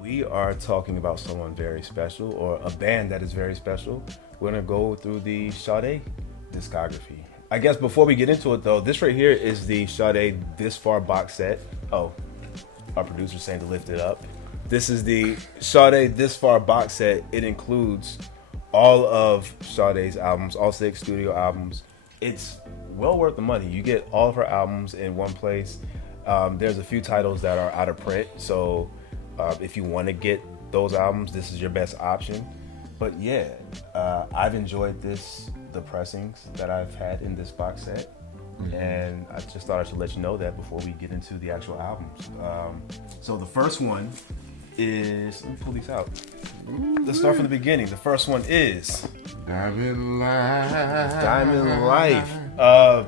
We are talking about someone very special, or a band that is very special. We're gonna go through the Sade discography. I guess before we get into it though, this right here is the Sade This Far box set. Oh, our producer's saying to lift it up. This is the Sade This Far box set. It includes all of Sade's albums, all 6 studio albums. It's well worth the money. You get all of her albums in one place. There's a few titles that are out of print, so if you want to get those albums, this is your best option. But yeah, I've enjoyed the pressings that I've had in this box set, and I just thought I should let you know that before we get into the actual albums. So the first one is, let me pull these out. Let's start from the beginning. The first one is Diamond Life. Diamond Life.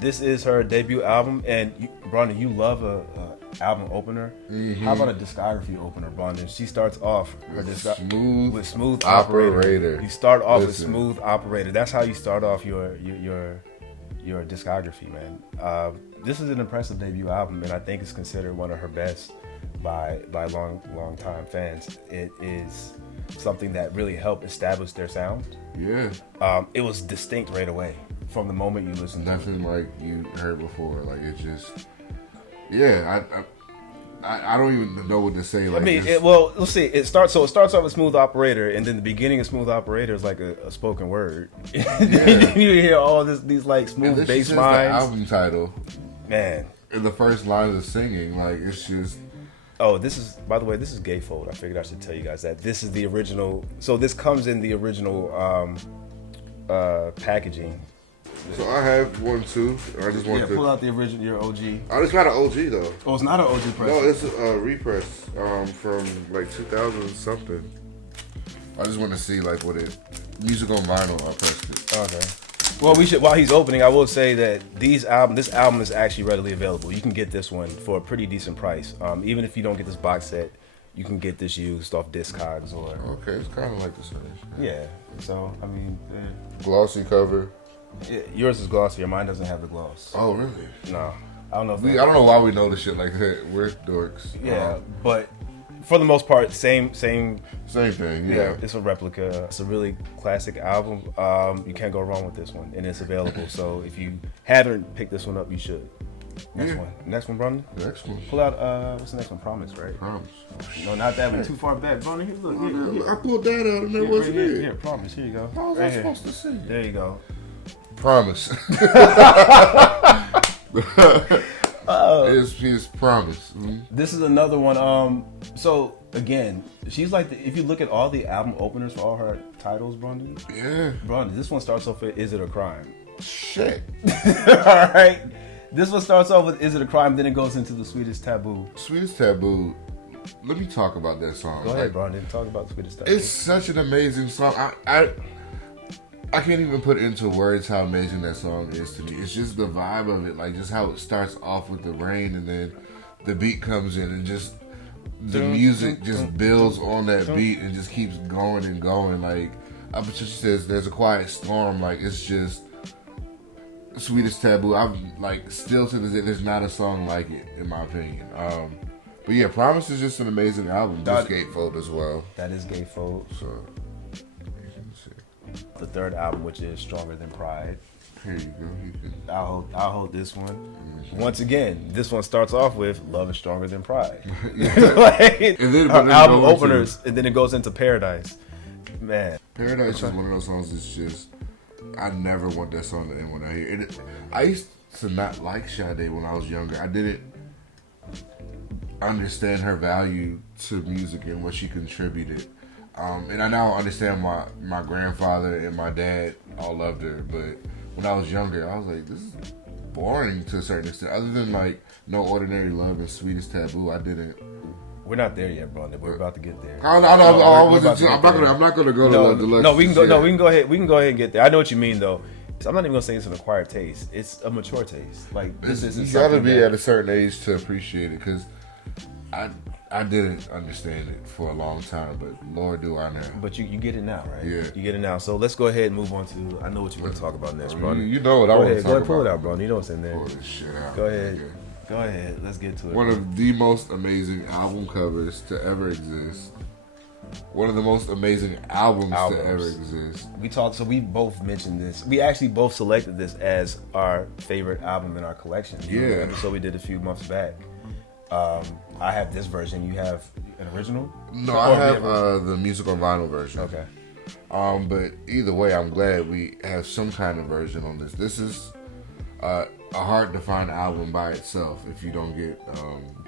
This is her debut album, and Brandon, you love a album opener. Mm-hmm. How about a discography opener, Brandon? She starts off her with Smooth Operator. You start off with Smooth Operator. That's how you start off your discography, man. This is an impressive debut album, and I think it's considered one of her best by long time fans. It is something that really helped establish their sound. Yeah. It was distinct right away from the moment you listened to it. Nothing like you heard before. Like, it just, yeah, I don't even know what to say. Like, I mean, let's see. It starts off with Smooth Operator, and then the beginning of Smooth Operator is like a spoken word. Yeah. You hear all these like smooth bass lines. The album title, man. And the first lines of singing, like, it's just. Oh, by the way, this is Gatefold. I figured I should tell you guys that this is the original. So this comes in the original packaging. So I have one too. I just want to pull out the original, your OG. Oh, it's not an OG though. Oh, it's not an OG press. No, it's a repress from like 2000 something. I just want to see like what it music on vinyl. I pressed it. Okay. Well, we should. While he's opening, I will say that this album is actually readily available. You can get this one for a pretty decent price. Even if you don't get this box set, you can get this used off Discogs or. Okay, it's kind of like the same. Yeah. So I mean, glossy cover. Yeah, yours is glossier. Mine doesn't have the gloss. Oh, really? No, I don't know. I don't know why we know this shit like that. We're dorks. Yeah, but for the most part, same thing. Yeah, it's a replica. It's a really classic album. You can't go wrong with this one, and it's available. So if you haven't picked this one up, you should. Next one, Brandon. Next one. Pull out. What's the next one? Promise, right? Promise. No, not that one. Too far back, Brandon. Here, look. Here. I pulled that out, and there wasn't it. Here, Promise. Here you go. How was I supposed to see? There you go. Promise. His promise. Mm-hmm. This is another one. So again, she's like if you look at all the album openers for all her titles, Brandon. Yeah. Brandon, this one starts off with "Is It a Crime?" Shit. All right. This one starts off with "Is It a Crime?" Then it goes into the Sweetest Taboo. Sweetest Taboo. Let me talk about that song. Go ahead, Brandon. Talk about Sweetest Taboo. It's such an amazing song. I can't even put into words how amazing that song is to me. It's just the vibe of it, like just how it starts off with the rain and then the beat comes in and just the music just builds on that beat and just keeps going and going. Like she says, there's a quiet storm. Like it's just Sweetest Taboo. I'm like still to this day, there's not a song like it in my opinion. But yeah, Promise is just an amazing album. That's Gatefold as well. That is Gatefold. So. The third album, which is Stronger Than Pride. Here you I'll go. hold this one. Mm-hmm. Once again, this one starts off with "Love Is Stronger Than Pride." Like, and then album openers, and then it goes into Paradise. Man, Paradise is one of those songs that's just I never want that song to end when I hear it. I used to not like Sade when I was younger. I didn't understand her value to music and what she contributed. And I now understand why my grandfather and my dad all loved her, but when I was younger, I was like, this is boring to a certain extent. Other than like No Ordinary Love and Sweetest Taboo, I didn't. We're not there yet, bro. We're about to get there. I'm not gonna go to deluxe. No, we can go. No, we can go ahead. We can go ahead and get there. I know what you mean, though. I'm not even gonna say it's an acquired taste. It's a mature taste. Like this is. You gotta be at a certain age to appreciate it, because I didn't understand it for a long time, but Lord do I now. But you get it now, right? Yeah. You get it now. So let's go ahead and move on to, I know what you want to talk about next, bro. You know what I want to talk about. Go ahead, pull it out, bro. You know what's in there. Pull this shit out. Go ahead. Go ahead. Let's get to it. One of the most amazing album covers to ever exist. One of the most amazing albums to ever exist. We talked, so we both mentioned this. We actually both selected this as our favorite album in our collection. Yeah. So we did a few months back. I have this version. You have an original? No, I have the musical vinyl version. Okay. But either way, I'm glad we have some kind of version on this. This is a hard to find album by itself if you don't get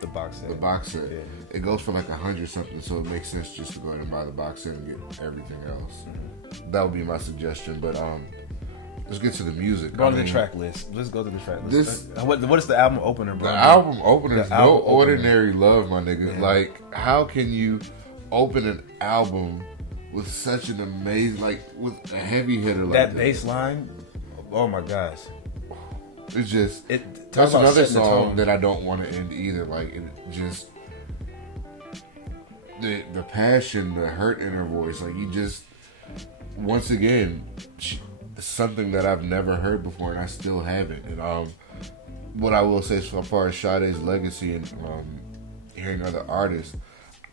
the box set. The box set. Yeah. It goes for like $100 something, so it makes sense just to go ahead and buy the box set and get everything else. Mm-hmm. That would be my suggestion. But let's get to the music. Go to the track list. Let's go to the track list. What is the album opener, bro? The album opener is No Ordinary Love, my nigga. Yeah. Like, how can you open an album with such an amazing, like, with a heavy hitter like that bass line? Oh my gosh. It's just, that's another song that I don't want to end either. Like, it just, the passion, the hurt in her voice. Like, you just, once again, something that I've never heard before and I still haven't. And what I will say so far as Sade's legacy and hearing other artists,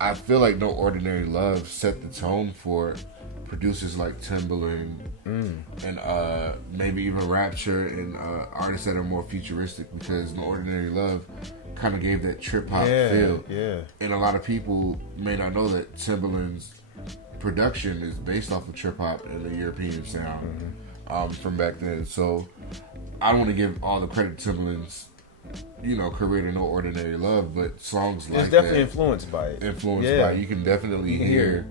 I feel like No Ordinary Love set the tone for producers like Timbaland and maybe even Rapture and artists that are more futuristic, because No Ordinary Love kind of gave that trip hop feel. Yeah. And a lot of people may not know that Timbaland's production is based off of trip hop and the European sound from back then. So I don't want to give all the credit to Timbaland's career to No Ordinary Love, but songs like it's definitely that, influenced by it. You can definitely hear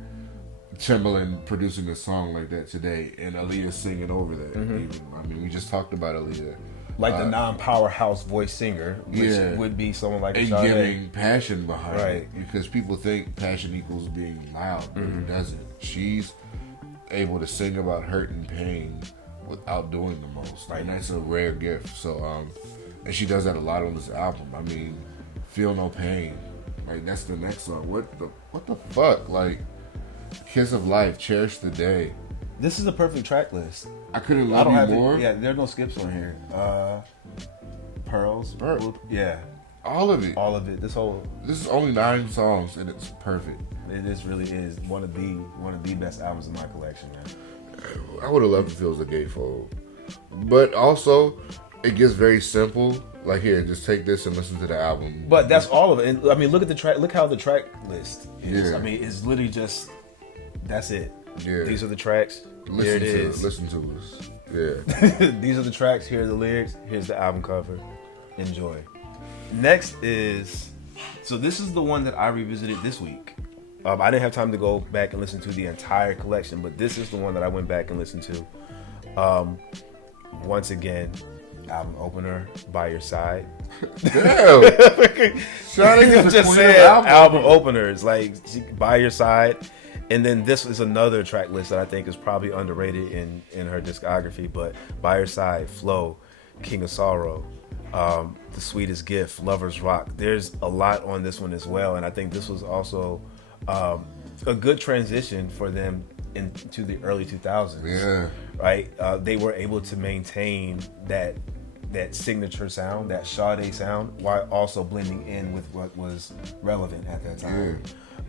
Timbaland producing a song like that today, and Aaliyah singing over that. Even. I mean, we just talked about Aaliyah, like the non-powerhouse voice singer, which would be someone like and Sade. Giving passion behind it, because people think passion equals being loud, but it doesn't. She's able to sing about hurt and pain without doing the most, and that's a rare gift. So, and she does that a lot on this album. I mean, Feel No Pain, like that's the next song. What the fuck, like. Kiss of Life, Cherish the Day. This is a perfect track list. I couldn't love you more. There are no skips on here. Pearls. Yeah. All of it. This is only 9 songs and it's perfect. It really is one of the best albums in my collection, man. I would have loved if it was a gatefold, but also it gets very simple. Like, here, just take this and listen to the album. But that's all of it. And, I mean, look at the track. Look how the track list is. Yeah. I mean, it's literally just. That's it. Yeah. These are the tracks. Here it is. Listen to us. Yeah. These are the tracks. Here are the lyrics. Here's the album cover. Enjoy. Next is. So this is the one that I revisited this week. I didn't have time to go back and listen to the entire collection, but this is the one that I went back and listened to. Once again, album opener, By Your Side. Damn. Just said album openers, like By Your Side. And then this is another track list that I think is probably underrated in her discography, but By Your Side, Flow, King of Sorrow, The Sweetest Gift, Lover's Rock. There's a lot on this one as well, and I think this was also a good transition for them into the early 2000s. Yeah. Right? They were able to maintain that signature sound, that Sade sound, while also blending in with what was relevant at that time.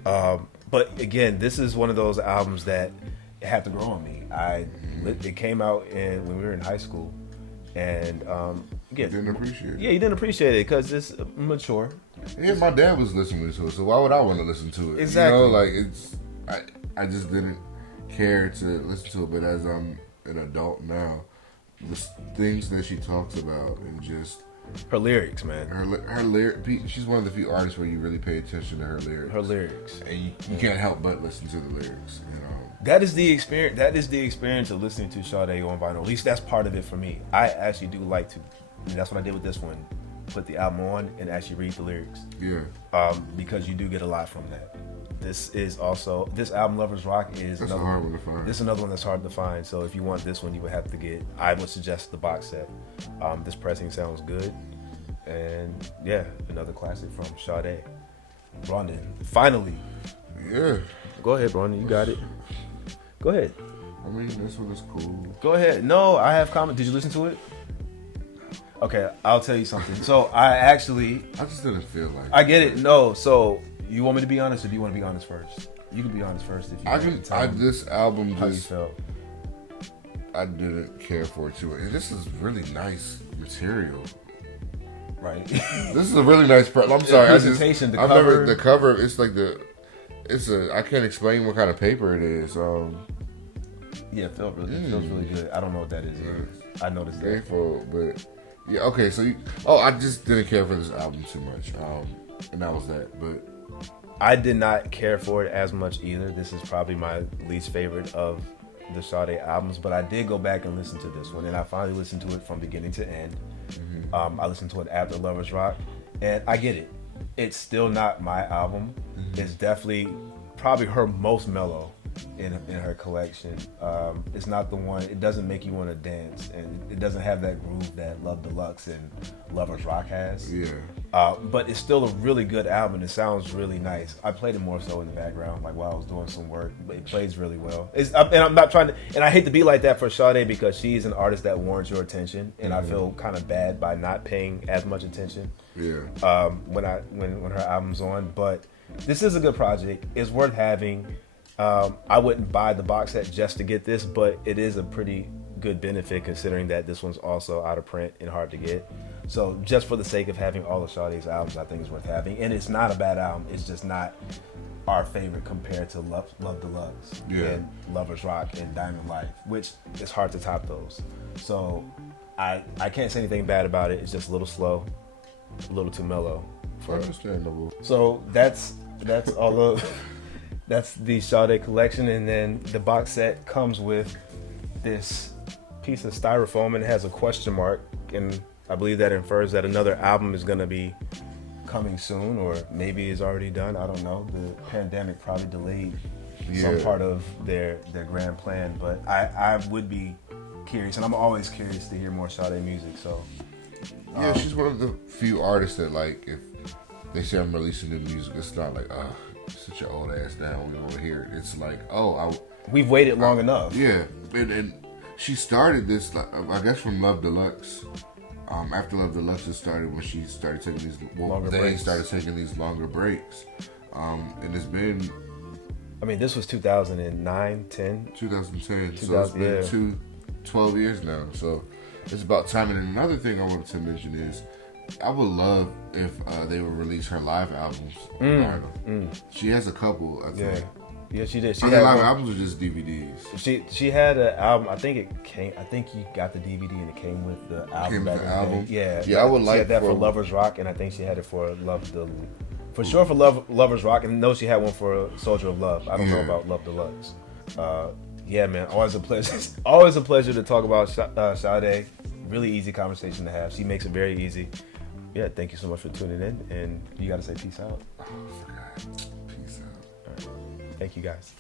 Yeah. But again, this is one of those albums that had to grow on me. It came out when we were in high school, and again, didn't appreciate it. Yeah, you didn't appreciate it because it's mature. Yeah, my dad was listening to it, so why would I want to listen to it? Exactly. Like I just didn't care to listen to it. But as I'm an adult now, the things that she talks about and just. Her lyrics, man. Her lyric. She's one of the few artists where you really pay attention to her lyrics. Her lyrics, and you can't help but listen to the lyrics. That is the experience. That is the experience of listening to Sade on vinyl. At least that's part of it for me. I actually do like to. And that's what I did with this one. Put the album on and actually read the lyrics. Yeah. Because you do get a lot from that. This album, Lover's Rock, is that's a hard one to find. This is another one that's hard to find. So if you want this one, you would have to get. I would suggest the box set. This pressing sounds good, and yeah, another classic from Sade. Brandon, finally. Yeah. Go ahead, Brandon. You got it. Go ahead. I mean, this one is cool. Go ahead. No, I have comment. Did you listen to it? Okay, I'll tell you something. So I just didn't feel like. I get it. No, so you want me to be honest, or do you want to be honest first? You can be honest first if you. This album how just. You felt. I didn't care for it too, and this is really nice material. Right. This is a really nice. I'm sorry. The cover. The cover. It's like I can't explain what kind of paper it is. Yeah, it feels really good. I don't know what that is. I noticed that. Grateful, but yeah, okay. So I just didn't care for this album too much, and that was that. But I did not care for it as much either. This is probably my least favorite of the Sade albums, but I did go back and listen to this one, and I finally listened to it from beginning to end. I listened to it after Lovers Rock, and I get it. It's still not my album. It's definitely probably her most mellow in her collection. It's not the one. It doesn't make you want to dance, and it doesn't have that groove that Love Deluxe and Lovers Rock has. Yeah. But it's still a really good album. It sounds really nice. I played it more so in the background, like while I was doing some work. But it plays really well. And I'm not trying to. And I hate to be like that for Sade because she's an artist that warrants your attention, and I feel kind of bad by not paying as much attention. Yeah. When her album's on, but this is a good project. It's worth having. I wouldn't buy the box set just to get this, but it is a pretty good benefit considering that this one's also out of print and hard to get. So just for the sake of having all of Sade's albums, I think it's worth having. And it's not a bad album. It's just not our favorite compared to Love Deluxe and Lovers Rock and Diamond Life, which is hard to top those. So I can't say anything bad about it. It's just a little slow, a little too mellow. Understandable. So that's all of that's the Sade collection, and then the box set comes with this piece of styrofoam and it has a question mark, and I believe that infers that another album is going to be coming soon, or maybe is already done. I don't know. The pandemic probably delayed some part of their grand plan, but I would be curious, and I'm always curious to hear more Sade music. So yeah, she's one of the few artists that, like, if they say I'm releasing new music, it's not like, sit your old ass down, we don't want to hear it. It's like, we've waited long enough. Yeah, and she started this, I guess, from Love Deluxe. After Love Deluxe started, when she started taking these longer breaks. Started taking these longer breaks, and it's been. I mean, this was 2009, 10? 2010. So it's been 12 years now. So it's about time. And another thing I wanted to mention is, I would love if they would release her live albums. She has a couple, I think. Yeah, she did. Her live albums are just DVDs. She had an album. I think you got the DVD and it came with the album. Came with the album. Yeah. I would like she had that for Lovers Rock, and I think she had it for Lovers Rock, and no, she had one for Soldier of Love. I don't know about Love Deluxe. Yeah, man, always a pleasure. Always a pleasure to talk about Sade. Really easy conversation to have. She makes it very easy. Yeah, thank you so much for tuning in, and you got to say peace out. Oh, I forgot. Peace out. All right. Thank you, guys.